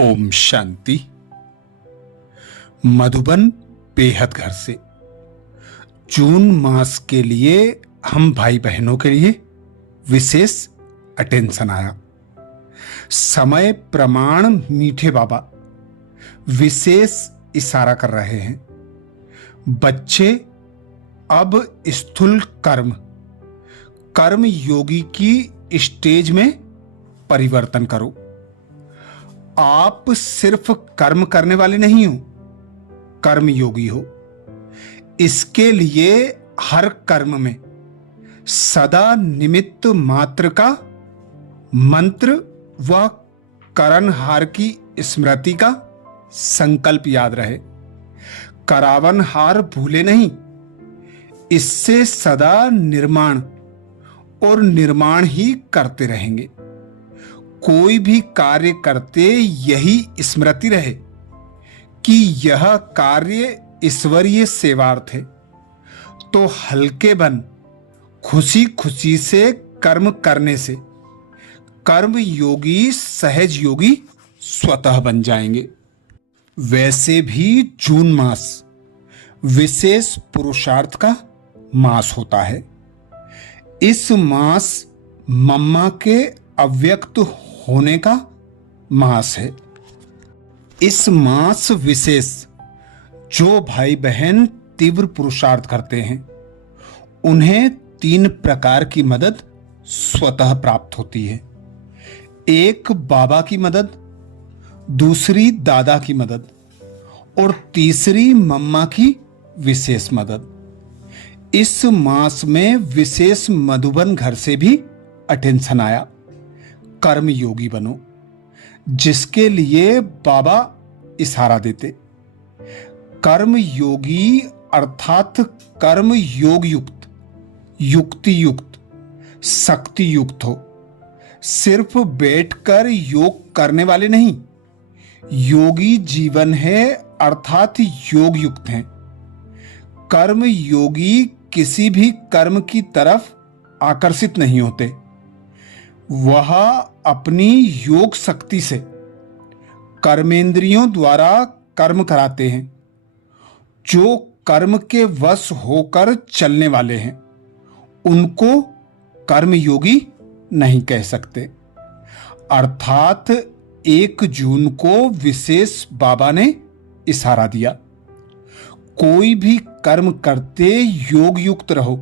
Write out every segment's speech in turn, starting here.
ओम शांति। मधुबन बेहद घर से जून मास के लिए हम भाई बहनों के लिए विशेष अटेंशन आया। समय प्रमाण मीठे बाबा विशेष इशारा कर रहे हैं। बच्चे अब स्थूल कर्म योगी की स्टेज में परिवर्तन करो। आप सिर्फ कर्म करने वाले नहीं हो, कर्म योगी हो। इसके लिए हर कर्म में सदा निमित्त मात्र का मंत्र व करणहार की स्मृति का संकल्प याद रहे। करावनहार भूले नहीं। इससे सदा निर्माण और निर्माण ही करते रहेंगे। कोई भी कार्य करते यही स्मृति रहे कि यह कार्य ईश्वरीय सेवार्थ है। तो हल्के बन खुशी खुशी से कर्म करने से कर्म योगी सहज योगी स्वतः बन जाएंगे। वैसे भी जून मास विशेष पुरुषार्थ का मास होता है। इस मास मम्मा के अव्यक्त होने का मास है। इस मास विशेष जो भाई बहन तीव्र पुरुषार्थ करते हैं उन्हें 3 प्रकार की मदद स्वतः प्राप्त होती है। एक बाबा की मदद, दूसरी दादा की मदद और तीसरी मम्मा की विशेष मदद। इस मास में विशेष मधुबन घर से भी अटेंशन आया। कर्म योगी बनो, जिसके लिए बाबा इशारा देते। कर्म योगी अर्थात कर्म योग युक्त, युक्ति युक्त, शक्ति युक्त हो। सिर्फ बैठकर योग करने वाले नहीं, योगी जीवन है अर्थात योग युक्त हैं। कर्म योगी किसी भी कर्म की तरफ आकर्षित नहीं होते। वह अपनी योग शक्ति से कर्मेंद्रियों द्वारा कर्म कराते हैं। जो कर्म के वश होकर चलने वाले हैं उनको कर्म योगी नहीं कह सकते। अर्थात 1 जून को विशेष बाबा ने इशारा दिया, कोई भी कर्म करते योग युक्त रहो।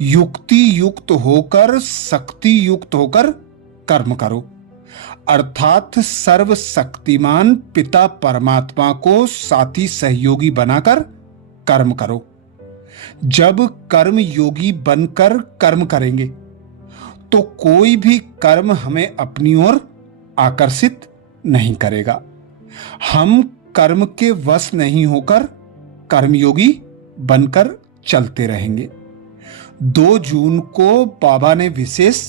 युक्ति युक्त होकर, शक्ति युक्त होकर कर्म करो। अर्थात सर्वशक्तिमान पिता परमात्मा को साथी सहयोगी बनाकर कर्म करो। जब कर्म योगी बनकर कर्म करेंगे तो कोई भी कर्म हमें अपनी ओर आकर्षित नहीं करेगा। हम कर्म के वश नहीं होकर कर्मयोगी बनकर चलते रहेंगे। 2 जून को बाबा ने विशेष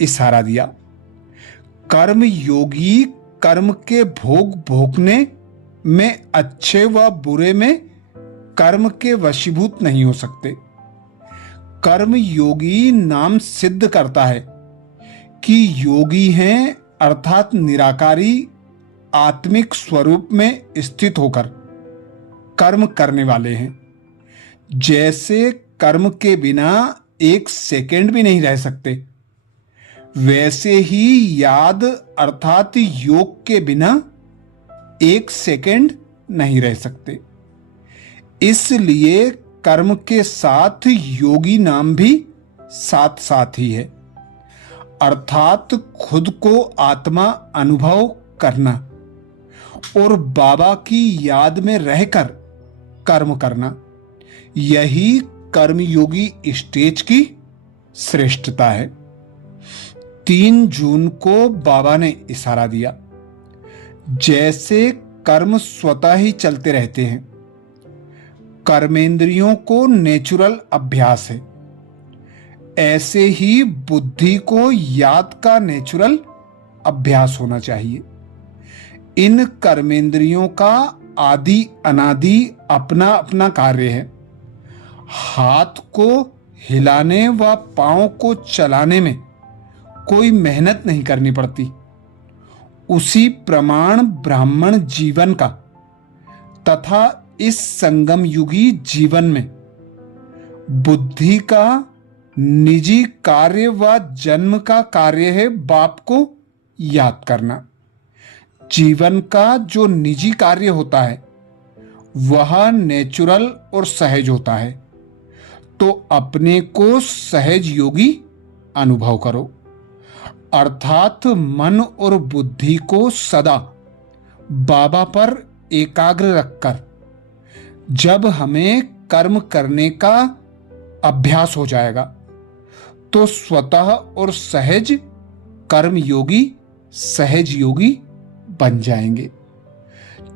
इशारा दिया। कर्म योगी कर्म के भोग भोगने में, अच्छे व बुरे में कर्म के वशीभूत नहीं हो सकते। कर्म योगी नाम सिद्ध करता है कि योगी हैं अर्थात निराकारी आत्मिक स्वरूप में स्थित होकर कर्म करने वाले हैं। जैसे कर्म के बिना 1 सेकंड भी नहीं रह सकते, वैसे ही याद अर्थात योग के बिना 1 सेकंड नहीं रह सकते। इसलिए कर्म के साथ योगी नाम भी साथ साथ ही है। अर्थात खुद को आत्मा अनुभव करना और बाबा की याद में रहकर कर्म करना, यही कर्मयोगी स्टेज की श्रेष्ठता है। 3 जून को बाबा ने इशारा दिया, जैसे कर्म स्वतः ही चलते रहते हैं, कर्मेंद्रियों को नेचुरल अभ्यास है, ऐसे ही बुद्धि को याद का नेचुरल अभ्यास होना चाहिए। इन कर्मेंद्रियों का आदि अनादि अपना अपना कार्य है। हाथ को हिलाने व पांव को चलाने में कोई मेहनत नहीं करनी पड़ती। उसी प्रमाण ब्राह्मण जीवन का तथा इस संगम युगी जीवन में बुद्धि का निजी कार्य व जन्म का कार्य है बाप को याद करना। जीवन का जो निजी कार्य होता है वह नेचुरल और सहज होता है, तो अपने को सहज योगी अनुभव करो, अर्थात मन और बुद्धि को सदा बाबा पर एकाग्र रखकर जब हमें कर्म करने का अभ्यास हो जाएगा तो स्वतः और सहज कर्म योगी सहज योगी बन जाएंगे।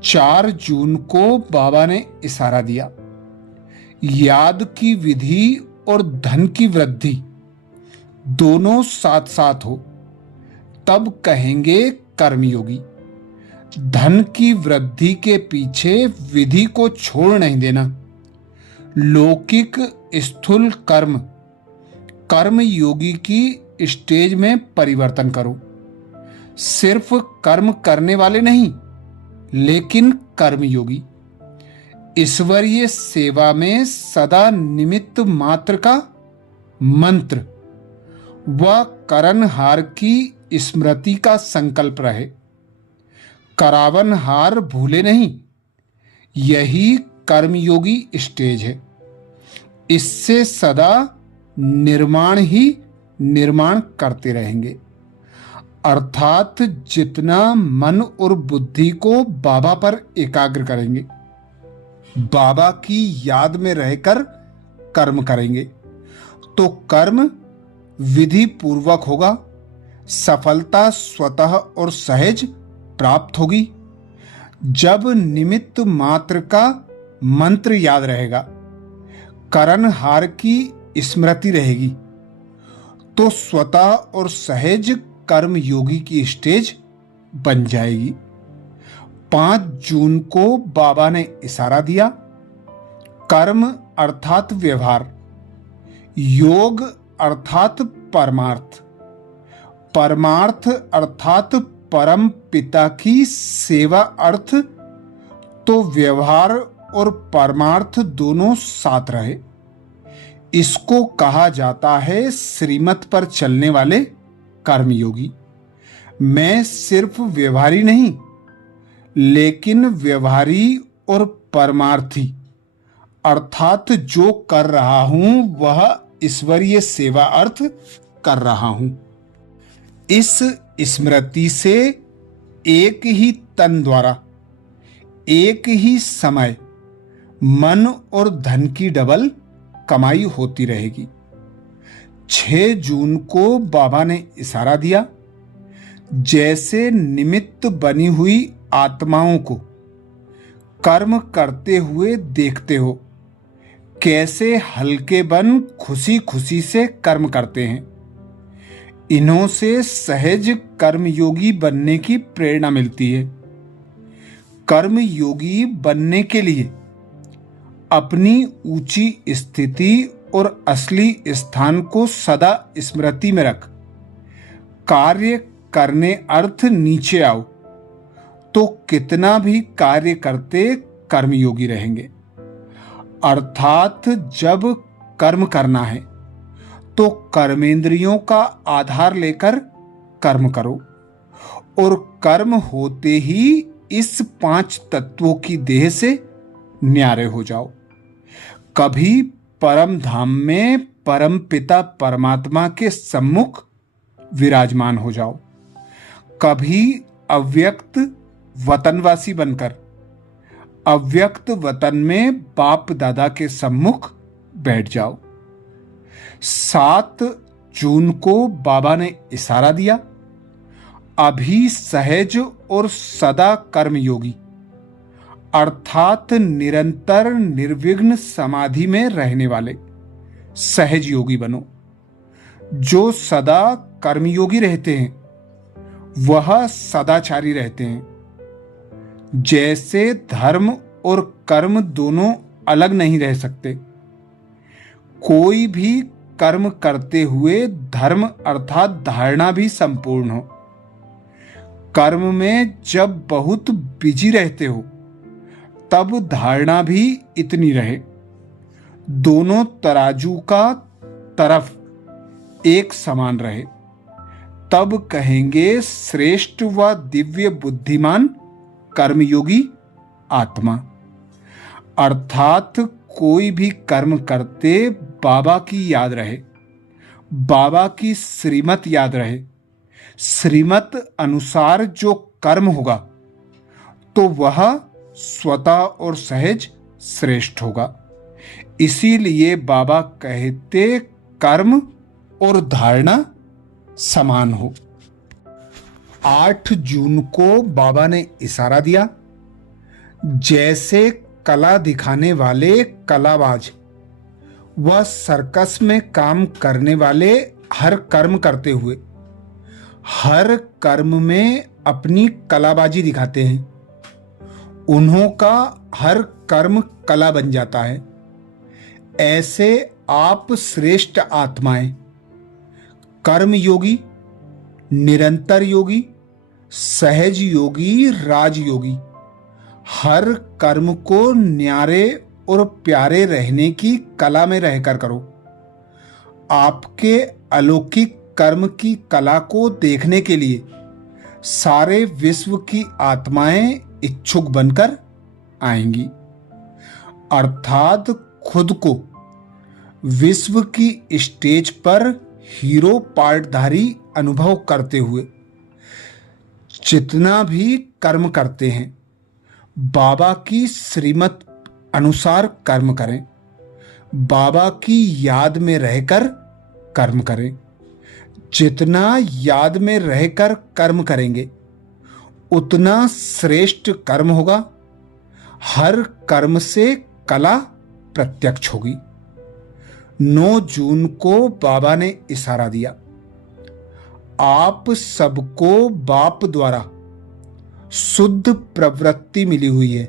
4 जून को बाबा ने इशारा दिया, याद की विधि और धन की वृद्धि दोनों साथ साथ हो तब कहेंगे कर्मयोगी। धन की वृद्धि के पीछे विधि को छोड़ नहीं देना। लौकिक स्थूल कर्म कर्म योगी की स्टेज में परिवर्तन करो। सिर्फ कर्म करने वाले नहीं, लेकिन कर्मयोगी। ईश्वरीय सेवा में सदा निमित्त मात्र का मंत्र व करणहार की स्मृति का संकल्प रहे। करावनहार भूले नहीं। यही कर्मयोगी स्टेज है। इससे सदा निर्माण ही निर्माण करते रहेंगे, अर्थात जितना मन और बुद्धि को बाबा पर एकाग्र करेंगे, बाबा की याद में रहकर कर्म करेंगे, तो कर्म विधि पूर्वक होगा, सफलता स्वतः और सहज प्राप्त होगी। जब निमित्त मात्र का मंत्र याद रहेगा, करणहार की स्मृति रहेगी, तो स्वतः और सहज कर्म योगी की स्टेज बन जाएगी। 5 जून को बाबा ने इशारा दिया, कर्म अर्थात व्यवहार, योग अर्थात परमार्थ, परमार्थ अर्थात परम पिता की सेवा अर्थ, तो व्यवहार और परमार्थ दोनों साथ रहे। इसको कहा जाता है श्रीमत पर चलने वाले कर्मयोगी। मैं सिर्फ व्यवहारी नहीं, लेकिन व्यवहारी और परमार्थी, अर्थात जो कर रहा हूं वह ईश्वरीय सेवा अर्थ कर रहा हूं। इस स्मृति से एक ही तन द्वारा एक ही समय मन और धन की डबल कमाई होती रहेगी। 6 जून को बाबा ने इशारा दिया, जैसे निमित्त बनी हुई आत्माओं को कर्म करते हुए देखते हो, कैसे हल्के बन खुशी खुशी से कर्म करते हैं। इन्हों से सहज कर्मयोगी बनने की प्रेरणा मिलती है। कर्मयोगी बनने के लिए अपनी ऊंची स्थिति और असली स्थान को सदा स्मृति में रख कार्य करने अर्थ नीचे आओ, तो कितना भी कार्य करते कर्मयोगी रहेंगे। अर्थात जब कर्म करना है तो कर्मेंद्रियों का आधार लेकर कर्म करो, और कर्म होते ही इस 5 तत्वों की देह से न्यारे हो जाओ। कभी परम धाम में परम पिता परमात्मा के सम्मुख विराजमान हो जाओ, कभी अव्यक्त वतनवासी बनकर अव्यक्त वतन में बाप दादा के सम्मुख बैठ जाओ। 7 जून को बाबा ने इशारा दिया, अभी सहज और सदा कर्मयोगी, अर्थात निरंतर निर्विघ्न समाधि में रहने वाले सहज योगी बनो। जो सदा कर्मयोगी रहते हैं वह सदाचारी रहते हैं। जैसे धर्म और कर्म दोनों अलग नहीं रह सकते, कोई भी कर्म करते हुए धर्म अर्थात धारणा भी संपूर्ण हो। कर्म में जब बहुत बिजी रहते हो तब धारणा भी इतनी रहे, दोनों तराजू का तरफ एक समान रहे, तब कहेंगे श्रेष्ठ व दिव्य बुद्धिमान कर्मयोगी आत्मा। अर्थात कोई भी कर्म करते बाबा की याद रहे, बाबा की श्रीमत याद रहे, श्रीमत अनुसार जो कर्म होगा तो वह स्वतः और सहज श्रेष्ठ होगा। इसीलिए बाबा कहते कर्म और धारणा समान हो। 8 जून को बाबा ने इशारा दिया, जैसे कला दिखाने वाले कलाबाज व सर्कस में काम करने वाले हर कर्म करते हुए हर कर्म में अपनी कलाबाजी दिखाते हैं, उन्हों का हर कर्म कला बन जाता है। ऐसे आप श्रेष्ठ आत्माएं, कर्म योगी, निरंतर योगी, सहज योगी, राजयोगी, हर कर्म को न्यारे और प्यारे रहने की कला में रहकर करो। आपके अलौकिक कर्म की कला को देखने के लिए सारे विश्व की आत्माएं इच्छुक बनकर आएंगी। अर्थात खुद को विश्व की स्टेज पर हीरो पार्टधारी अनुभव करते हुए जितना भी कर्म करते हैं बाबा की श्रीमत अनुसार कर्म करें, बाबा की याद में रहकर कर्म करें। जितना याद में रहकर कर्म करेंगे उतना श्रेष्ठ कर्म होगा, हर कर्म से कला प्रत्यक्ष होगी। 9 जून को बाबा ने इशारा दिया, आप सबको बाप द्वारा शुद्ध प्रवृत्ति मिली हुई है।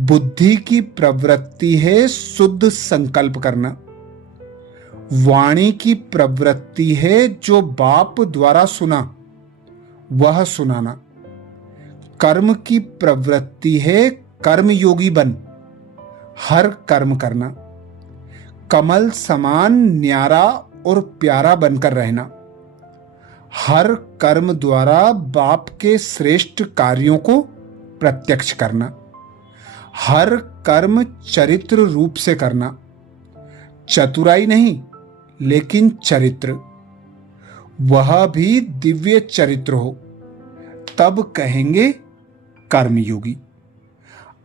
बुद्धि की प्रवृत्ति है शुद्ध संकल्प करना, वाणी की प्रवृत्ति है जो बाप द्वारा सुना वह सुनाना, कर्म की प्रवृत्ति है कर्मयोगी बन हर कर्म करना, कमल समान न्यारा और प्यारा बनकर रहना, हर कर्म द्वारा बाप के श्रेष्ठ कार्यों को प्रत्यक्ष करना, हर कर्म चरित्र रूप से करना, चतुराई नहीं लेकिन चरित्र, वह भी दिव्य चरित्र हो, तब कहेंगे कर्मयोगी।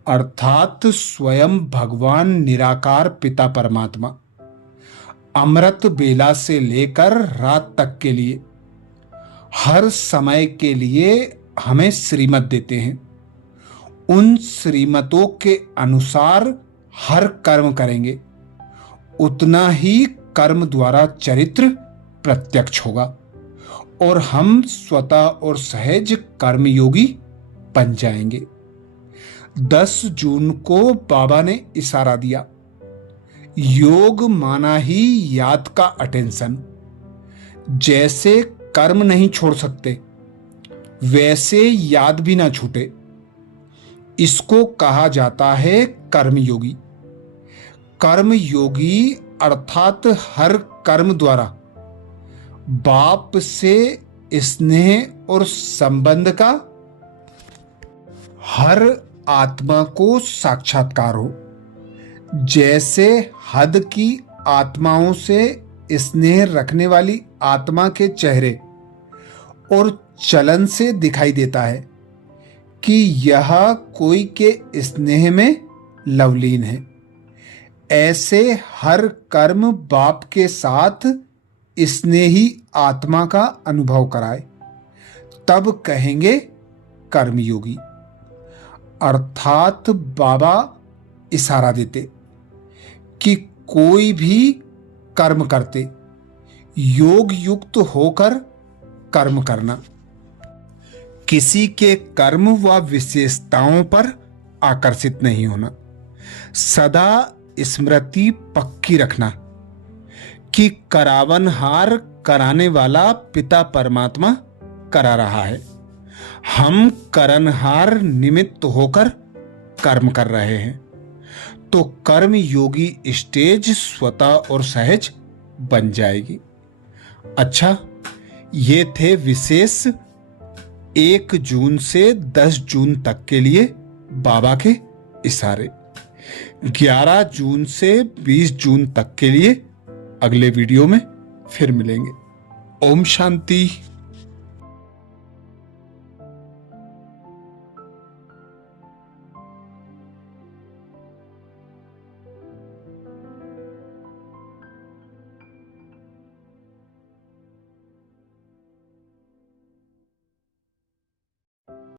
अर्थात स्वयं भगवान निराकार पिता परमात्मा अमृत बेला से लेकर रात तक के लिए हर समय के लिए हमें श्रीमत देते हैं। उन श्रीमतों के अनुसार हर कर्म करेंगे, उतना ही कर्म द्वारा चरित्र प्रत्यक्ष होगा और हम स्वतः और सहज कर्मयोगी बन जाएंगे। 10 जून को बाबा ने इशारा दिया, योग माना ही याद का अटेंशन। जैसे कर्म नहीं छोड़ सकते वैसे याद भी ना छूटे, इसको कहा जाता है कर्मयोगी। कर्मयोगी अर्थात हर कर्म द्वारा बाप से स्नेह और संबंध का हर आत्मा को साक्षात्कार हो। जैसे हद की आत्माओं से स्नेह रखने वाली आत्मा के चेहरे और चलन से दिखाई देता है कि यह कोई के स्नेह में लवलीन है, ऐसे हर कर्म बाप के साथ स्नेही आत्मा का अनुभव कराए, तब कहेंगे कर्मयोगी। अर्थात बाबा इशारा देते कि कोई भी कर्म करते योग युक्त होकर कर्म करना, किसी के कर्म व विशेषताओं पर आकर्षित नहीं होना, सदा स्मृति पक्की रखना कि करावनहार कराने वाला पिता परमात्मा करा रहा है, हम करनहार निमित्त होकर कर्म कर रहे हैं, तो कर्म योगी स्टेज स्वतः और सहज बन जाएगी। अच्छा, ये थे विशेष 1 जून से 10 जून तक के लिए बाबा के इशारे। 11 जून से 20 जून तक के लिए अगले वीडियो में फिर मिलेंगे। ओम शांति।